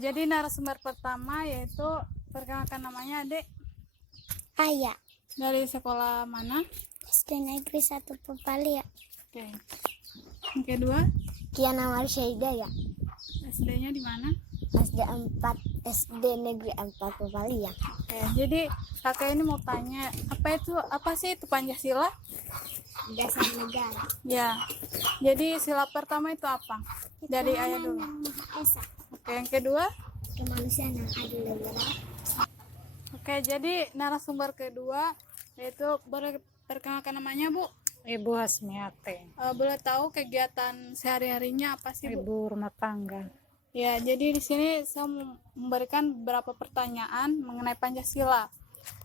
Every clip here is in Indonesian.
jadi narasumber pertama yaitu perkenalkan namanya Adek. Aya, Dari sekolah mana? SD Negeri 1 Pepalia. Oke. Yang kedua, Kiana Marsha Hidayah, SD-nya di mana? SD Negeri 4 Pepalia. Oke, jadi kakak ini mau tanya, apa sih itu Pancasila? Dasar negara. Ya. Jadi sila pertama itu apa? Dari ayah dulu. Esa, Oke, yang kedua. kemanusiaan yang adil dan beradab. Oke, jadi narasumber kedua yaitu boleh perkenalkan namanya, Bu? Ibu Hasmiate, Boleh tahu kegiatan sehari-harinya apa sih, Bu? ibu rumah tangga. Ya, jadi di sini saya memberikan beberapa pertanyaan mengenai Pancasila.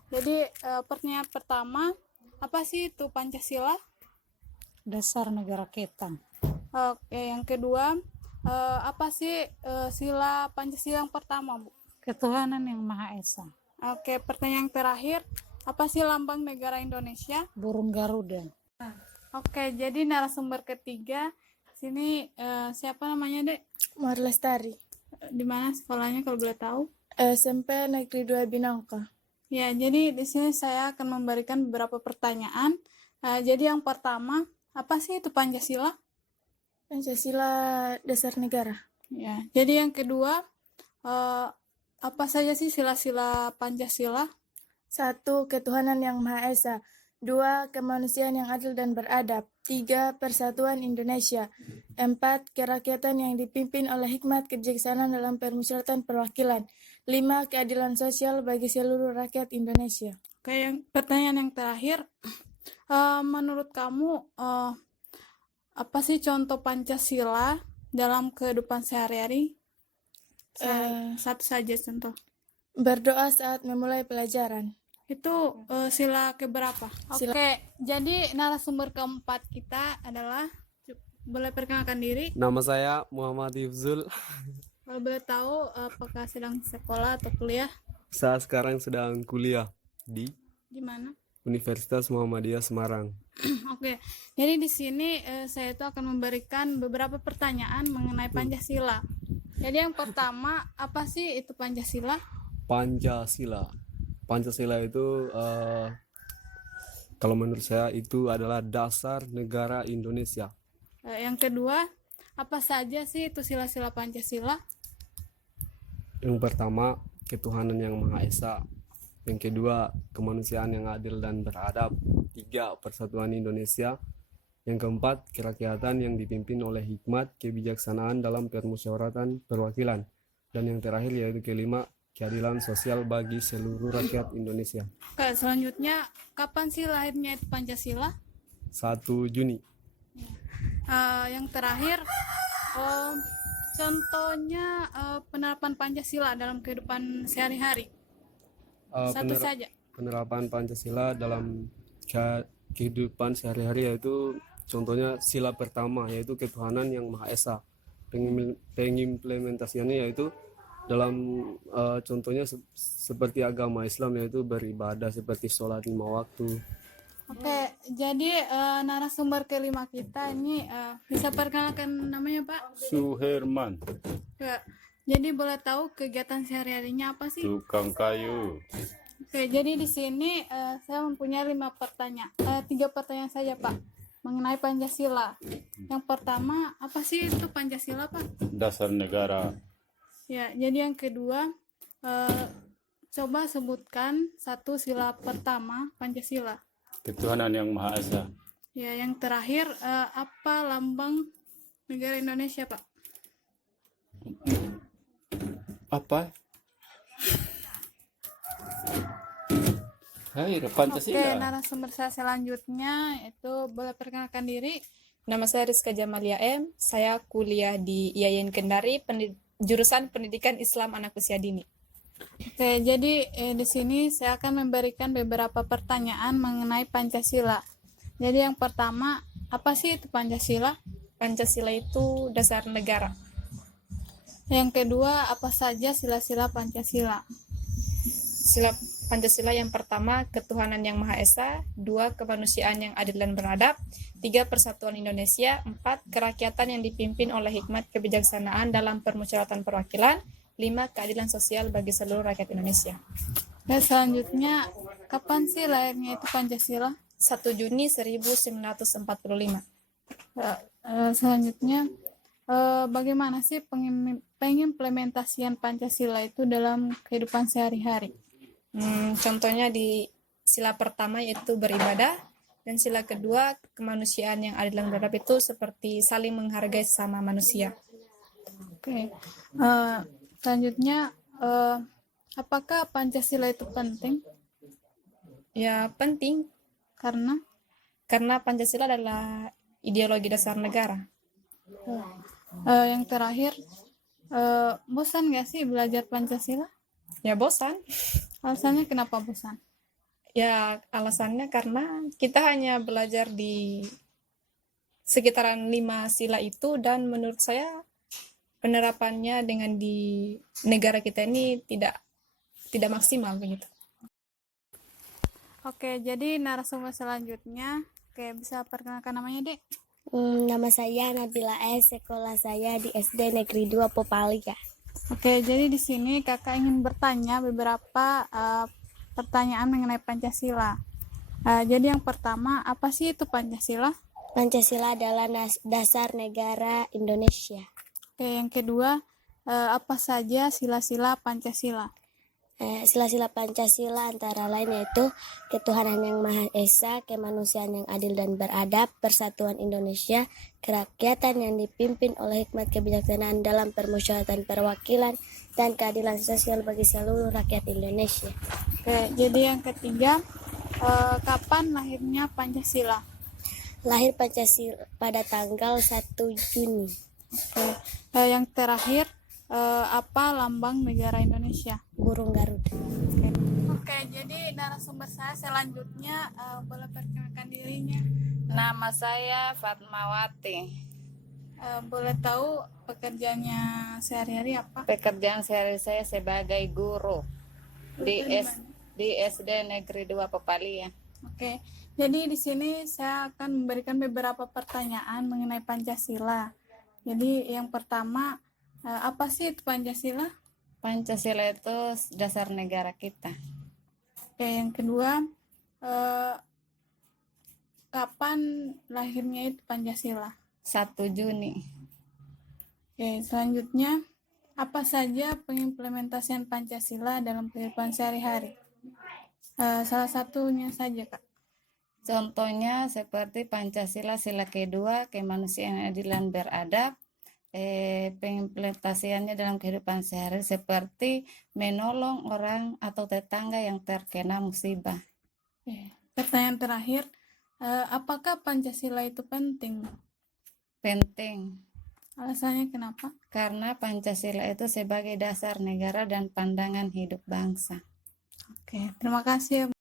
Jadi pertanyaan pertama, apa sih itu Pancasila? Dasar negara kita. Oke, yang kedua, apa sih sila Pancasila yang pertama, Bu? Ketuhanan yang Maha Esa. Oke, pertanyaan terakhir, apa sih lambang negara Indonesia? Burung Garuda. Oke, jadi narasumber ketiga, sini siapa namanya, Dek? Marlestari, Di mana sekolahnya kalau boleh tahu? SMP Negeri 2 Binangka. Ya, jadi di sini saya akan memberikan beberapa pertanyaan. Jadi yang pertama, apa sih itu Pancasila? Pancasila dasar negara. Ya, jadi yang kedua, apa saja sih sila-sila Pancasila? 1. Ketuhanan yang Maha Esa. 2. Kemanusiaan yang adil dan beradab. 3. Persatuan Indonesia. 4. Kerakyatan yang dipimpin oleh hikmat kebijaksanaan dalam permusyawaratan perwakilan. 5. Keadilan sosial bagi seluruh rakyat Indonesia. Oke, yang pertanyaan yang terakhir, menurut kamu apa sih contoh Pancasila dalam kehidupan sehari-hari? Satu saja contoh. Berdoa saat memulai pelajaran. Itu sila keberapa? Oke, jadi narasumber keempat kita adalah, boleh perkenalkan diri. Nama saya Muhammad Hifzul. Kalau boleh tahu apakah sedang sekolah atau kuliah? Saya sekarang sedang kuliah di Di mana? Universitas Muhammadiyah Semarang. Oke, jadi di sini saya itu akan memberikan beberapa pertanyaan mengenai Pancasila. Jadi yang pertama, apa sih itu Pancasila? Pancasila itu kalau menurut saya itu adalah dasar negara Indonesia. Yang kedua, apa saja sih itu sila-sila Pancasila? Yang pertama, ketuhanan yang Maha Esa. Yang kedua, kemanusiaan yang adil dan beradab. 3. Persatuan Indonesia. Yang keempat, kerakyatan yang dipimpin oleh hikmat kebijaksanaan dalam permusyawaratan perwakilan. Dan yang terakhir yaitu kelima, keadilan sosial bagi seluruh rakyat Indonesia. Oke, selanjutnya, kapan sih lahirnya itu Pancasila? 1 Juni. Yang terakhir, contohnya penerapan Pancasila dalam kehidupan sehari-hari. Satu saja. Penerapan Pancasila dalam kehidupan sehari-hari yaitu contohnya sila pertama yaitu ketuhanan yang Maha Esa. Pengimplementasiannya yaitu dalam contohnya seperti agama Islam yaitu beribadah seperti sholat 5 waktu. Oke, jadi narasumber kelima kita ini bisa perkenalkan namanya, Pak? Suherman, Ya. Jadi boleh tahu kegiatan sehari-harinya apa sih? tukang kayu. Oke, jadi di sini saya mempunyai 3 pertanyaan saja, Pak, mengenai Pancasila. Yang pertama, apa sih itu Pancasila, Pak? Dasar negara. Ya, jadi yang kedua, coba sebutkan satu sila pertama Pancasila. Ketuhanan yang Maha Esa. Ya, yang terakhir, apa lambang negara Indonesia, Pak? Apa? Hai, Oke, Pancasila. narasumber saya selanjutnya itu boleh perkenalkan diri. Nama saya Rizka Jamalia M. Saya kuliah di IAIN Kendari, jurusan Pendidikan Islam Anak Usia Dini. Oke, jadi di sini saya akan memberikan beberapa pertanyaan mengenai Pancasila. Jadi yang pertama, apa sih itu Pancasila? Pancasila itu dasar negara. Yang kedua, apa saja sila-sila Pancasila? Sila Pancasila yang pertama, ketuhanan yang Maha Esa. 2. Kemanusiaan yang adil dan beradab. 3. Persatuan Indonesia. 4. Kerakyatan yang dipimpin oleh hikmat kebijaksanaan dalam permusyawaratan perwakilan. 5. Keadilan sosial bagi seluruh rakyat Indonesia. Dan selanjutnya, kapan sih lahirnya itu Pancasila? 1 Juni 1945. Selanjutnya, bagaimana sih pengimplementasian Pancasila itu dalam kehidupan sehari-hari? Contohnya di sila pertama yaitu beribadah, dan sila kedua kemanusiaan yang adil dan beradab itu seperti saling menghargai sesama manusia. Oke. Selanjutnya, apakah Pancasila itu penting? Ya penting, Karena Pancasila adalah ideologi dasar negara. yang terakhir, bosan nggak sih belajar Pancasila? Ya bosan. Alasannya kenapa bosan? Ya alasannya karena kita hanya belajar di sekitaran 5 sila itu, dan menurut saya penerapannya dengan di negara kita ini tidak maksimal begitu. Oke, jadi narasumber selanjutnya, bisa perkenalkan namanya, Dek? Nama saya Nabila S. Sekolah saya di SD Negeri 2 Popalia. Oke, jadi di sini kakak ingin bertanya beberapa pertanyaan mengenai Pancasila. Jadi yang pertama, apa sih itu Pancasila? Pancasila adalah dasar negara Indonesia. Oke, yang kedua, apa saja sila-sila Pancasila? Sila-sila Pancasila antara lain yaitu ketuhanan yang Maha Esa, kemanusiaan yang adil dan beradab, persatuan Indonesia, kerakyatan yang dipimpin oleh hikmat kebijaksanaan dalam permusyawaratan perwakilan, dan keadilan sosial bagi seluruh rakyat Indonesia. Oke, jadi yang ketiga, kapan lahirnya Pancasila? Lahir Pancasila pada tanggal 1 Juni. Oke, yang terakhir, apa lambang negara Indonesia? Burung Garuda. Oke, jadi narasumber saya selanjutnya boleh perkenalkan dirinya. Nama saya Fatmawati. Boleh tahu pekerjaannya sehari-hari apa? Pekerjaan sehari saya sebagai guru di Dari di SD Negeri 2 Popalia. Oke, jadi di sini saya akan memberikan beberapa pertanyaan mengenai Pancasila. Jadi yang pertama, apa sih itu Pancasila? Pancasila itu dasar negara kita. Oke, yang kedua, kapan lahirnya itu Pancasila? 1 Juni. Oke, selanjutnya, apa saja pengimplementasian Pancasila dalam kehidupan sehari-hari? Salah satunya saja, Kak. Contohnya seperti Pancasila sila kedua, kemanusiaan adil dan beradab. Pengimplementasiannya dalam kehidupan sehari seperti menolong orang atau tetangga yang terkena musibah. Oke. Pertanyaan terakhir, apakah Pancasila itu penting? Penting, Alasannya kenapa? karena Pancasila itu sebagai dasar negara dan pandangan hidup bangsa. Oke, terima kasih.